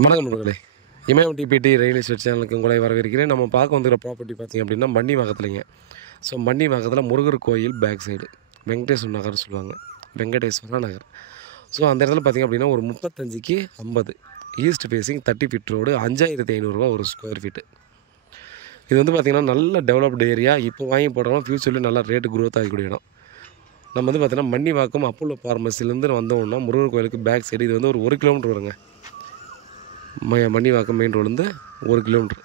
வணக்கம் நண்பர்களே. இமயம் DBT real estate சேனலுக்கு உங்களை வரவேற்கிறேன். நம்ம பார்க்க வந்துக்கிற ப்ராப்பர்ட்டி பார்த்திங்க அப்படின்னா மன்னிவாக்கத்துலைங்க. ஸோ மன்னிவாக்கத்தில் முருகர் கோயில் பேக் சைடு வெங்கடேஸ்வர நகர் சொல்லுவாங்க, வெங்கடேஸ்வர நகர். ஸோ அந்த இடத்துல பார்த்திங்க அப்படின்னா ஒரு 35க்கு 50 ஈஸ்ட் ஃபேஸிங் 30 ஃபீட் ரோடு, 5500 ஒரு ஸ்கொயர் ஃபீட்டு. இது வந்து பார்த்திங்கன்னா நல்ல டெவலப்டு ஏரியா. இப்போ வாங்கி போடுறோம், ஃப்யூச்சரில் நல்லா ரேட்டு க்ரோத் ஆகக்கூடிய இடம். நம்ம வந்து பார்த்திங்கன்னா மன்னிவாக்கம் அப்போலோ ஃபார்மசிலேருந்து வந்தோம்னா முருகர் கோயிலுக்கு பேக் சைடு. இது வந்து ஒரு 1 கிலோமீட்டர் வருங்க. மன்னிவாக்கம் மெயின் ரோடுலேருந்து 1 கிலோமீட்ரு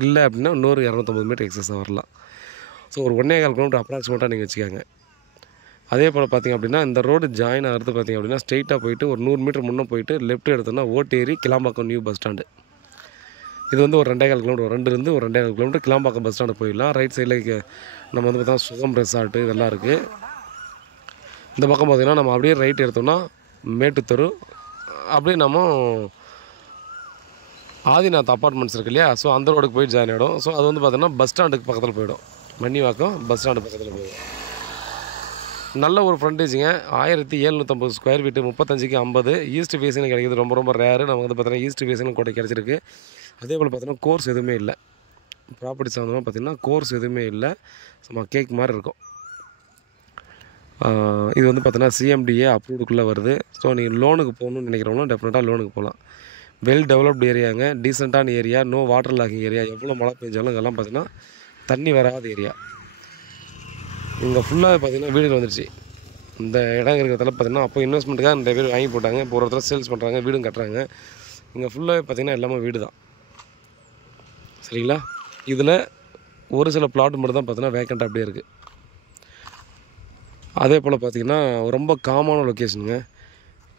இல்லை அப்படின்னா இன்னொரு 250 மீட்டர் எக்ஸஸாக வரலாம். ஸோ ஒரு 1.25 கிலோமீட்டர் அப்ராக்சிமேட்டாக நீங்கள் வச்சுக்காங்க. அதே போல் பார்த்திங்க அப்படின்னா இந்த ரோடு ஜாயின் ஆகிறது பார்த்திங்க அப்படின்னா ஸ்ட்ரெயிட்டாக போயிட்டு ஒரு 100 மீட்டர் முன்னே போயிட்டு லெஃப்ட் எடுத்தோம்னா Otteri Kilambakkam new bus stand. இது வந்து ஒரு 2.25 கிலோமீட்டர், 2லேருந்து ஒரு 2.25 கிலோமீட்டர் கிளாம்பாக்கம் பஸ் ஸ்டாண்டு போயிடலாம். ரைட் சைடில் நம்ம வந்து பார்த்தா சுகம் ரெசார்ட்டு இதெல்லாம் இருக்குது. இந்த பக்கம் பார்த்திங்கன்னா நம்ம அப்படியே ரைட் எடுத்தோம்னா மேட்டுத்தெரு, அப்படியே நம்ம ஆதிநாத் அப்பார்ட்மெண்ட்ஸ் இருக்குது இல்லையா. ஸோ அந்த ரோடுக்கு போய் ஜாயின் ஆகிடும். ஸோ அது வந்து பார்த்திங்கன்னா பஸ் ஸ்டாண்டுக்கு பக்கத்தில் போயிடும். மன்னிவாக்கம் பஸ் ஸ்டாண்டு பக்கத்தில் போயிடும். நல்ல ஒரு ஃப்ரண்டேஜுங்க. 1750 ஸ்கொயர் ஃபீட்டு, 35க்கு 50 ஈஸ்ட் ஃபேஸிங் கிடைக்கிது. ரொம்ப ரொம்ப ரேரு. நமக்கு வந்து பார்த்திங்கன்னா ஈஸ்ட் ஃபேஸிங் கூட கிடச்சிருக்கு. அதே போல் பார்த்திங்கன்னா கோர்ஸ் எதுவுமே இல்லை. ப்ராப்பர்ட்டி சம்மந்தமாக பார்த்திங்கன்னா கோர்ஸ் எதுவுமே இல்லை. சும்மா கேக் மாதிரி இருக்கும். இது வந்து பார்த்திங்கன்னா சிஎம்டிஏ அப்ரூவ்டுக்குள்ளே வருது. ஸோ நீங்கள் லோனுக்கு போகணுன்னு நினைக்கிறவங்களும் டெஃபினட்டாக லோனுக்கு போகலாம். வெல் டெவலப்டு ஏரியாங்க, டீசெண்டான area, no water logging area. எவ்வளோ மழை பெஞ்சாலும் இதெல்லாம் பார்த்திங்கன்னா தண்ணி வராத ஏரியா. இங்கே ஃபுல்லாக பார்த்திங்கன்னா வீடுகள் வந்துடுச்சு. இந்த இடம் இருக்கிறதால பார்த்திங்கன்னா அப்போ இன்வெஸ்ட்மெண்ட்டுக்காக நிறைய பேர் வாங்கி போட்டாங்க. இப்போ ஒரு இடத்துல சேல்ஸ் பண்ணுறாங்க, வீடும் கட்டுறாங்க. இங்கே ஃபுல்லாக பார்த்திங்கன்னா எல்லாமே வீடு தான். சரிங்களா. இதில் ஒரு சில பிளாட் மட்டும் தான் பார்த்திங்கன்னா வேக்கண்ட் அப்படியே இருக்குது. அதே போல் பார்த்திங்கன்னா ரொம்ப காமான லொக்கேஷனுங்க.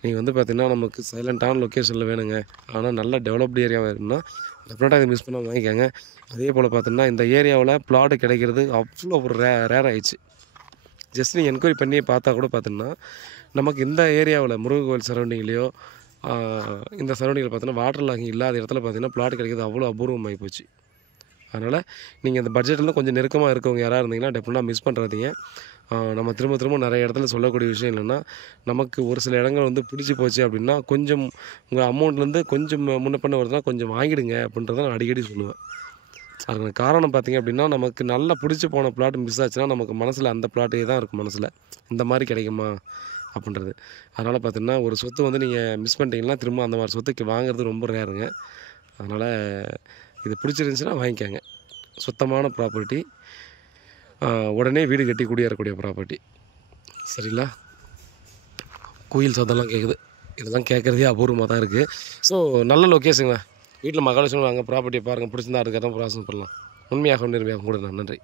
நீங்கள் வந்து பார்த்திங்கன்னா நமக்கு சைலண்ட்டான லொக்கேஷனில் வேணுங்க, ஆனால் நல்ல டெவலப்டு ஏரியா வேணும்னா டெஃபினட்டாக இதை மிஸ் பண்ணாமல் வாங்கிக்கோங்க. அதே போல் பார்த்திங்கன்னா இந்த ஏரியாவில் பிளாட்டு கிடைக்கிறது அவ்வளோ ஒரு ரேர் ஆகிடுச்சு. ஜஸ்ட் நீங்கள் என்கொயரி பண்ணி பார்த்தா கூட பார்த்திங்கன்னா நமக்கு இந்த ஏரியாவில் முருகன் கோவில் சரௌண்டிங்லேயோ இந்த சரௌண்டிங்கில் பார்த்தீங்கன்னா வாட்டர் லாகிங் இல்லாத இடத்துல பார்த்திங்கன்னா பிளாட் கிடைக்கிறது அவ்வளோ அபூர்வமாகி போச்சு. அதனால் நீங்கள் இந்த பட்ஜெட்டில் கொஞ்சம் நெருக்கமாக இருக்கவங்க யாராக இருந்தீங்கன்னா டெஃபினட்டாக மிஸ் பண்ணுறாதீங்க. நம்ம திரும்ப திரும்ப நிறைய இடத்துல சொல்லக்கூடிய விஷயம் என்னென்னா, நமக்கு ஒரு சில இடங்கள் வந்து பிடிச்சி போச்சு அப்படின்னா கொஞ்சம் உங்கள் அமௌண்ட்லேருந்து கொஞ்சம் முன்ன பண்ண வருதுன்னா கொஞ்சம் வாங்கிடுங்க அப்படின்றத நான் அடிக்கடி சொல்லுவேன். அதுக்கு காரணம் பார்த்திங்க அப்படின்னா நமக்கு நல்லா பிடிச்சி போன பிளாட் மிஸ் ஆச்சுன்னா நமக்கு மனசில் அந்த பிளாட்டே தான் இருக்கும் மனசில், இந்த மாதிரி கிடைக்குமா அப்படின்றது. அதனால் பார்த்திங்கன்னா ஒரு சொத்து வந்து நீங்கள் மிஸ் பண்ணிட்டீங்கன்னா திரும்ப அந்த மாதிரி சொத்துக்கு வாங்குறது ரொம்ப ரேருங்க. அதனால் இது பிடிச்சிருந்துச்சின்னா வாங்கிக்கோங்க. சுத்தமான ப்ராப்பர்ட்டி, உடனே வீடு கட்டி குடியேறக்கூடிய ப்ராப்பர்ட்டி. சரிங்களா. கோயில் சத்தம்லாம் கேட்குது. இதெல்லாம் கேட்குறதே அபூர்வமாக தான் இருக்குது. ஸோ நல்ல லொக்கேஷனுங்க. வீட்டில் மகாலட்சுமி வாங்க ப்ராப்பர்ட்டியை பாருங்கள், பிடிச்சிருந்தா அதுக்காக தான் ப்ராசஸ் பண்ணலாம். உண்மையாக நேர்மையாக கூட. நன்றி.